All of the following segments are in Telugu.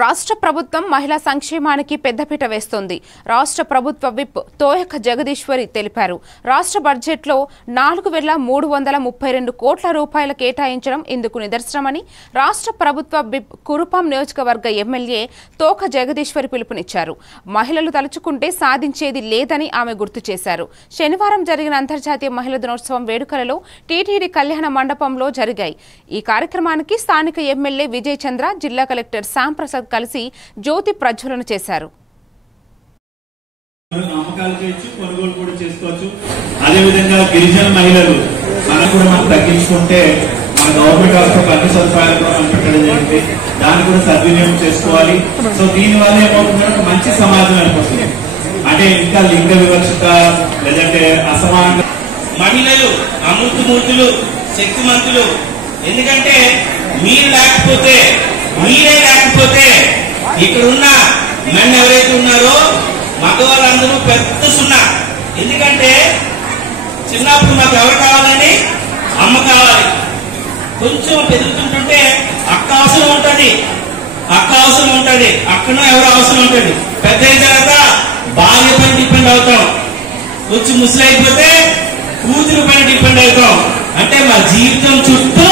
రాష్ట్ర ప్రభుత్వం మహిళా సంక్షేమానికి పెద్దపీట వేస్తోంది. రాష్ట్ర ప్రభుత్వ విప్ తోయక జగదీశ్వరి తెలిపారు. రాష్ట్ర బడ్జెట్లో 4,332 కోట్ల రూపాయల కేటాయించడం ఇందుకు నిదర్శనమని రాష్ట్ర ప్రభుత్వ విప్ కురుపాం నియోజకవర్గ ఎమ్మెల్యే తోక జగదీశ్వరి పిలుపునిచ్చారు. మహిళలు తలుచుకుంటే సాధించేది లేదని ఆమె గుర్తు చేశారు. శనివారం జరిగిన అంతర్జాతీయ మహిళా దినోత్సవం వేడుకలలో టీటీడీ కళ్యాణ మండపంలో జరిగాయి. ఈ కార్యక్రమానికి స్థానిక ఎమ్మెల్యే విజయ్ చంద్ర, జిల్లా కలెక్టర్ శ్యామ్ ప్రసాద్ కలిసి జ్యోతి ప్రజ్వలన చేశారు. కొనుగోలు కూడా చేసుకోవచ్చు. అదేవిధంగా గిరిజన మహిళలు మనం కూడా మనం తగ్గించుకుంటే మన గవర్నమెంట్ హాస్పిటల్ అన్ని సదుపాయాలు కూడా మనం పెట్టడం జరిగింది. దాన్ని కూడా సద్వినియోగం చేసుకోవాలి. సో దీని వల్ల ఏమవుతుందంటే మంచి సమాజం ఏర్పడుతుంది. అంటే ఇంకా లింగ వివక్షత లేదంటే అసమాన మహిళలు అమృతమూర్తులు, శక్తిమంతులు. ఎందుకంటే మీరు లేకపోతే, మీరే లేకపోతే ఇక్కడ ఉన్న మెన్ ఎవరైతే ఉన్నారో మగవాళ్ళందరూ పెద్ద సున్నా. ఎందుకంటే చిన్నప్పుడు మాకు ఎవరు కావాలండి? అమ్మ కావాలి. కొంచెం పెరుగుతుంటుంటే అక్క అవసరం ఉంటుంది, అక్కను ఎవరు అవసరం ఉంటుంది. పెద్ద అయిన తర్వాత భార్య పైన డిపెండ్ అవుతాం. కొంచెం ముసలి అయిపోతే కూతురు పైన డిపెండ్ అవుతాం. అంటే మా జీవితం చుట్టూ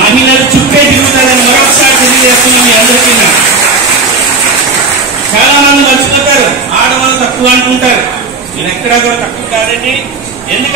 మహిళలు చుట్టే తిరుగుతారని మరొకసారి తెలియజేస్తున్నాం మీ అందరికీ. చాలా మంది మర్చిపోతారు, ఆడవాళ్ళు తక్కువ అనుకుంటారు. నేను ఎక్కడా కూడా తక్కువ కాదండి. ఎందుకంటే